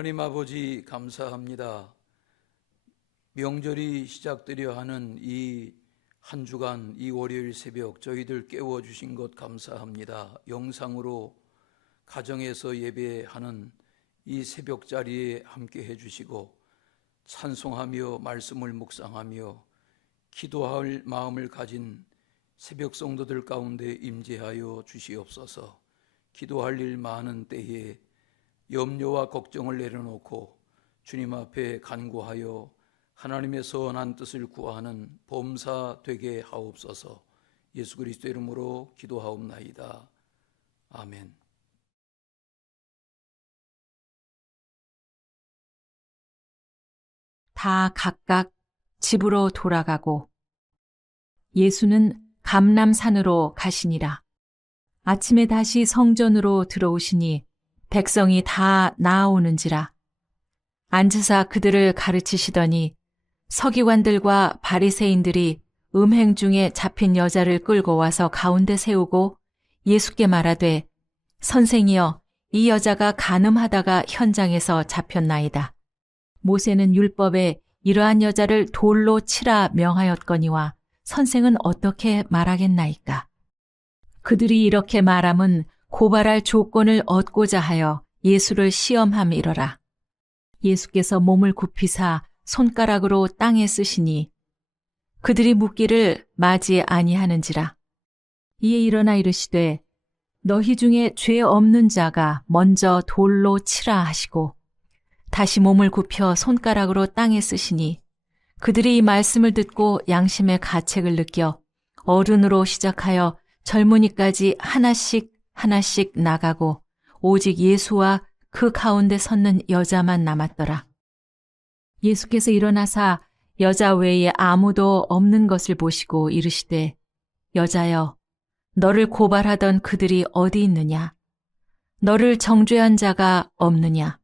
하나님 아버지 감사합니다. 명절이 시작되려 하는 이 한 주간 이 월요일 새벽 저희들 깨워주신 것 감사합니다. 영상으로 가정에서 예배하는 이 새벽 자리에 함께 해주시고 찬송하며 말씀을 묵상하며 기도할 마음을 가진 새벽 성도들 가운데 임재하여 주시옵소서. 기도할 일 많은 때에 염려와 걱정을 내려놓고 주님 앞에 간구하여 하나님의 선한 뜻을 구하는 범사 되게 하옵소서. 예수 그리스도 이름으로 기도하옵나이다. 아멘. 다 각각 집으로 돌아가고 예수는 감람산으로 가시니라. 아침에 다시 성전으로 들어오시니 백성이 다 나아오는지라. 앉으사 그들을 가르치시더니 서기관들과 바리새인들이 음행 중에 잡힌 여자를 끌고 와서 가운데 세우고 예수께 말하되 선생이여, 이 여자가 간음하다가 현장에서 잡혔나이다. 모세는 율법에 이러한 여자를 돌로 치라 명하였거니와 선생은 어떻게 말하겠나이까? 그들이 이렇게 말함은 고발할 조건을 얻고자 하여 예수를 시험함이러라. 예수께서 몸을 굽히사 손가락으로 땅에 쓰시니 그들이 묻기를 맞이 아니하는지라. 이에 일어나 이르시되 너희 중에 죄 없는 자가 먼저 돌로 치라 하시고 다시 몸을 굽혀 손가락으로 땅에 쓰시니 그들이 이 말씀을 듣고 양심의 가책을 느껴 어른으로 시작하여 젊은이까지 하나씩 나가고 오직 예수와 그 가운데 섰는 여자만 남았더라. 예수께서 일어나사 여자 외에 아무도 없는 것을 보시고 이르시되 여자여, 너를 고발하던 그들이 어디 있느냐? 너를 정죄한 자가 없느냐?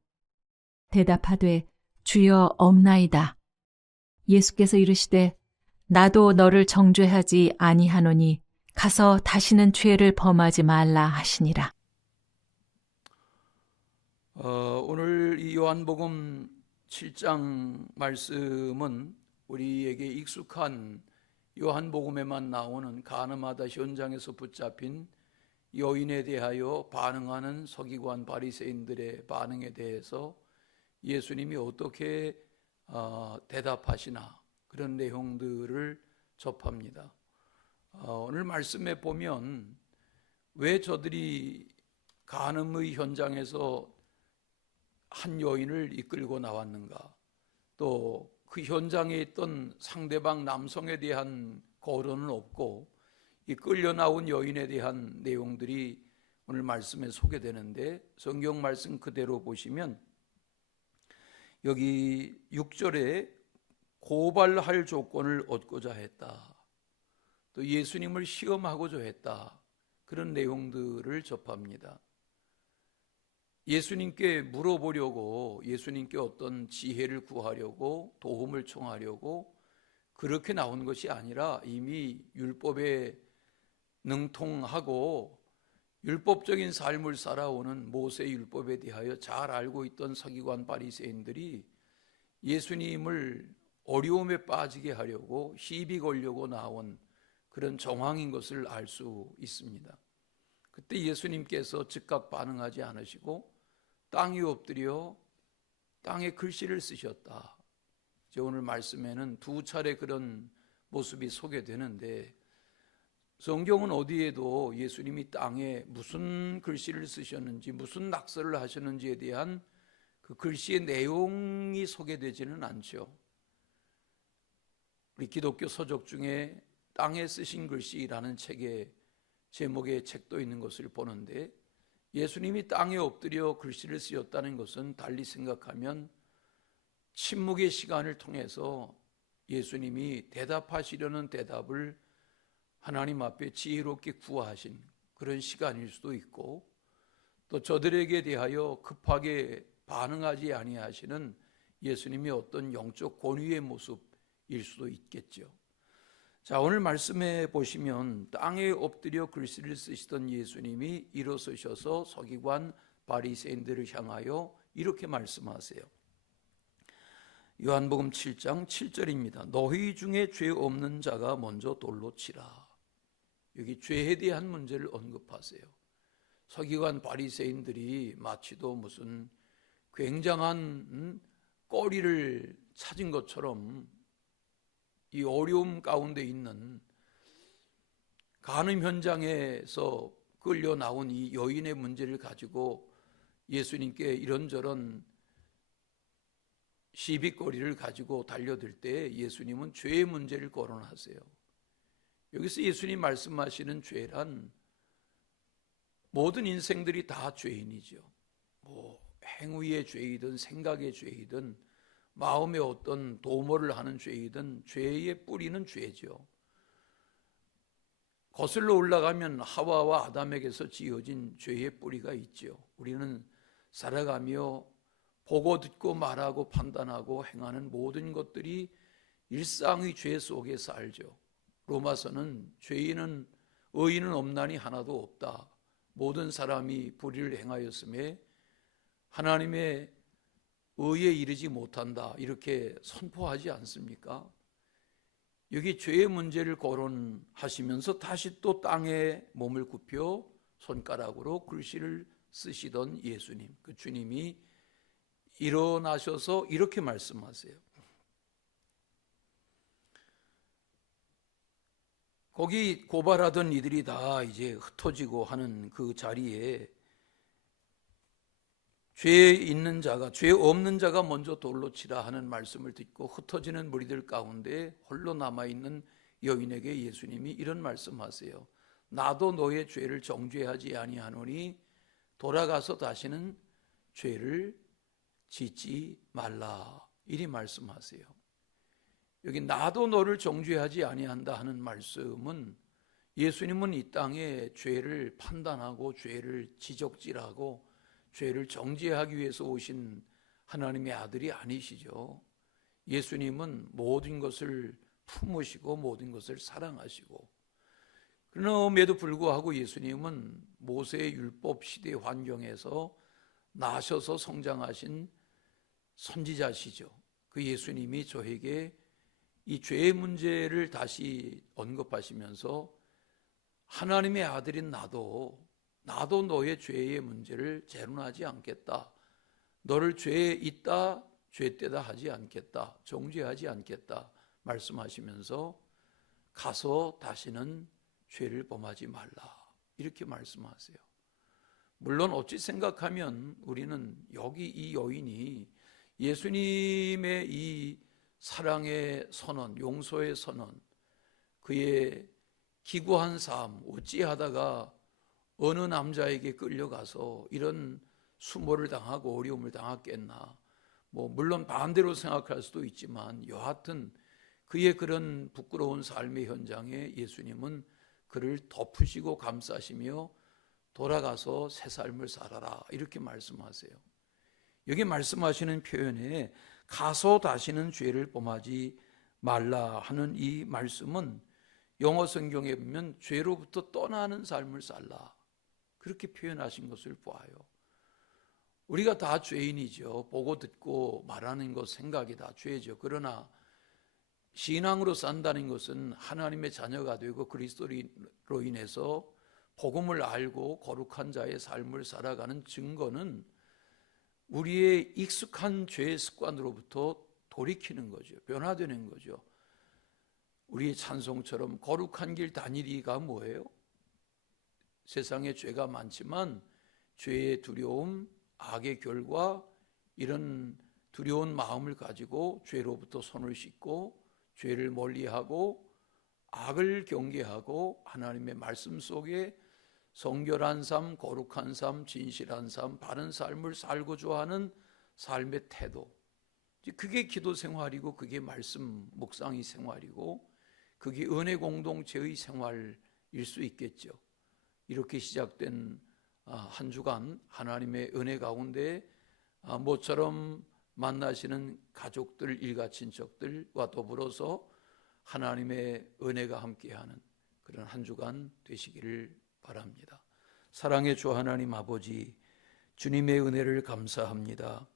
대답하되 주여 없나이다. 예수께서 이르시되 나도 너를 정죄하지 아니하노니 가서 다시는 죄를 범하지 말라 하시니라. 오늘 이 요한복음 7장 말씀은 우리에게 익숙한 요한복음에만 나오는 간음하다 현장에서 붙잡힌 여인에 대하여 반응하는 서기관 바리새인들의 반응에 대해서 예수님이 어떻게 대답하시나 그런 내용들을 접합니다. 오늘 말씀에 보면 왜 저들이 간음의 현장에서 한 여인을 이끌고 나왔는가, 또 그 현장에 있던 상대방 남성에 대한 거론은 없고 이 끌려 나온 여인에 대한 내용들이 오늘 말씀에 소개되는데, 성경 말씀 그대로 보시면 여기 6절에 고발할 조건을 얻고자 했다, 또 예수님을 시험하고자 했다, 그런 내용들을 접합니다. 예수님께 물어보려고, 예수님께 어떤 지혜를 구하려고, 도움을 청하려고 그렇게 나온 것이 아니라 이미 율법에 능통하고 율법적인 삶을 살아오는 모세 율법에 대하여 잘 알고 있던 서기관 바리새인들이 예수님을 어려움에 빠지게 하려고 시비 걸려고 나온 그런 정황인 것을 알 수 있습니다. 그때 예수님께서 즉각 반응하지 않으시고 땅에 엎드려 땅에 글씨를 쓰셨다. 이제 오늘 말씀에는 두 차례 그런 모습이 소개되는데, 성경은 어디에도 예수님이 땅에 무슨 글씨를 쓰셨는지, 무슨 낙서를 하셨는지에 대한 그 글씨의 내용이 소개되지는 않죠. 우리 기독교 서적 중에 땅에 쓰신 글씨라는 책의 제목의 책도 있는 것을 보는데, 예수님이 땅에 엎드려 글씨를 쓰셨다는 것은 달리 생각하면 침묵의 시간을 통해서 예수님이 대답하시려는 대답을 하나님 앞에 지혜롭게 구하신 그런 시간일 수도 있고, 또 저들에게 대하여 급하게 반응하지 아니하시는 예수님의 어떤 영적 권위의 모습일 수도 있겠죠. 자, 오늘 말씀에 보시면 땅에 엎드려 글씨를 쓰시던 예수님이 일어서셔서 서기관 바리새인들을 향하여 이렇게 말씀하세요. 요한복음 7장 7절입니다. 너희 중에 죄 없는 자가 먼저 돌로 치라. 여기 죄에 대한 문제를 언급하세요. 서기관 바리새인들이 마치도 무슨 굉장한 거리를 찾은 것처럼 이 어려움 가운데 있는 간음 현장에서 끌려 나온 이 여인의 문제를 가지고 예수님께 이런저런 시비거리를 가지고 달려들 때 예수님은 죄의 문제를 거론하세요. 여기서 예수님 말씀하시는 죄란 모든 인생들이 다 죄인이죠. 행위의 죄이든 생각의 죄이든 마음의 어떤 도모를 하는 죄이든 죄의 뿌리는 죄죠. 거슬러 올라가면 하와와 아담에게서 지어진 죄의 뿌리가 있죠. 우리는 살아가며 보고 듣고 말하고 판단하고 행하는 모든 것들이 일상의 죄 속에 살죠. 로마서는 죄인은 의인은 없나니 하나도 없다. 모든 사람이 불의를 행하였음에 하나님의 의에 이르지 못한다. 이렇게 선포하지 않습니까? 여기 죄의 문제를 거론하시면서 다시 또 땅에 몸을 굽혀 손가락으로 글씨를 쓰시던 예수님, 그 주님이 일어나셔서 이렇게 말씀하세요. 거기 고발하던 이들이 다 이제 흩어지고 하는 그 자리에 죄 있는 자가, 죄 없는 자가 먼저 돌로 치라 하는 말씀을 듣고 흩어지는 무리들 가운데 홀로 남아있는 여인에게 예수님이 이런 말씀하세요. 나도 너의 죄를 정죄하지 아니하노니 돌아가서 다시는 죄를 짓지 말라. 이리 말씀하세요. 여기 나도 너를 정죄하지 아니한다 하는 말씀은 예수님은 이 땅에 죄를 판단하고 죄를 지적질하고 죄를 정죄하기 위해서 오신 하나님의 아들이 아니시죠. 예수님은 모든 것을 품으시고 모든 것을 사랑하시고, 그럼에도 불구하고 예수님은 모세의 율법 시대 환경에서 나셔서 성장하신 선지자시죠. 그 예수님이 저에게 이 죄의 문제를 다시 언급하시면서 하나님의 아들인 나도 너의 죄의 문제를 재론하지 않겠다. 너를 죄에 있다, 죄되다 하지 않겠다. 정죄하지 않겠다. 말씀하시면서 가서 다시는 죄를 범하지 말라. 이렇게 말씀하세요. 물론 어찌 생각하면 우리는 여기 이 여인이 예수님의 이 사랑의 선언, 용서의 선언, 그의 기구한 삶, 어찌하다가 어느 남자에게 끌려가서 이런 수모를 당하고 어려움을 당했겠나. 물론 반대로 생각할 수도 있지만 여하튼 그의 그런 부끄러운 삶의 현장에 예수님은 그를 덮으시고 감싸시며 돌아가서 새 삶을 살아라. 이렇게 말씀하세요. 여기 말씀하시는 표현에 가서 다시는 죄를 범하지 말라 하는 이 말씀은 영어 성경에 보면 죄로부터 떠나는 삶을 살라. 그렇게 표현하신 것을 보아요. 우리가 다 죄인이죠. 보고 듣고 말하는 것, 생각이 다 죄죠. 그러나 신앙으로 산다는 것은 하나님의 자녀가 되고 그리스도로 인해서 복음을 알고 거룩한 자의 삶을 살아가는 증거는 우리의 익숙한 죄의 습관으로부터 돌이키는 거죠. 변화되는 거죠. 우리의 찬송처럼 거룩한 길 다니리가 뭐예요? 세상에 죄가 많지만 죄의 두려움, 악의 결과, 이런 두려운 마음을 가지고 죄로부터 손을 씻고 죄를 멀리하고 악을 경계하고 하나님의 말씀 속에 성결한 삶, 거룩한 삶, 진실한 삶, 바른 삶을 살고자 하는 삶의 태도, 그게 기도 생활이고 그게 말씀 묵상의 생활이고 그게 은혜 공동체의 생활일 수 있겠죠. 이렇게 시작된 한 주간 하나님의 은혜 가운데 모처럼 만나시는 가족들, 일가 친척들과 더불어서 하나님의 은혜가 함께하는 그런 한 주간 되시기를 바랍니다. 사랑의 주 하나님 아버지, 주님의 은혜를 감사합니다.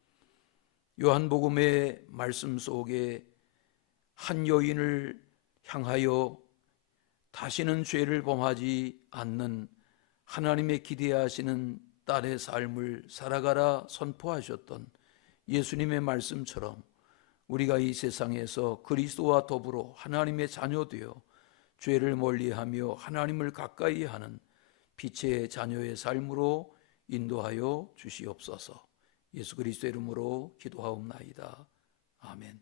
요한복음의 말씀 속에 한 여인을 향하여 다시는 죄를 범하지 않는 하나님의 기대하시는 딸의 삶을 살아가라 선포하셨던 예수님의 말씀처럼 우리가 이 세상에서 그리스도와 더불어 하나님의 자녀 되어 죄를 멀리하며 하나님을 가까이 하는 빛의 자녀의 삶으로 인도하여 주시옵소서. 예수 그리스도의 이름으로 기도하옵나이다. 아멘.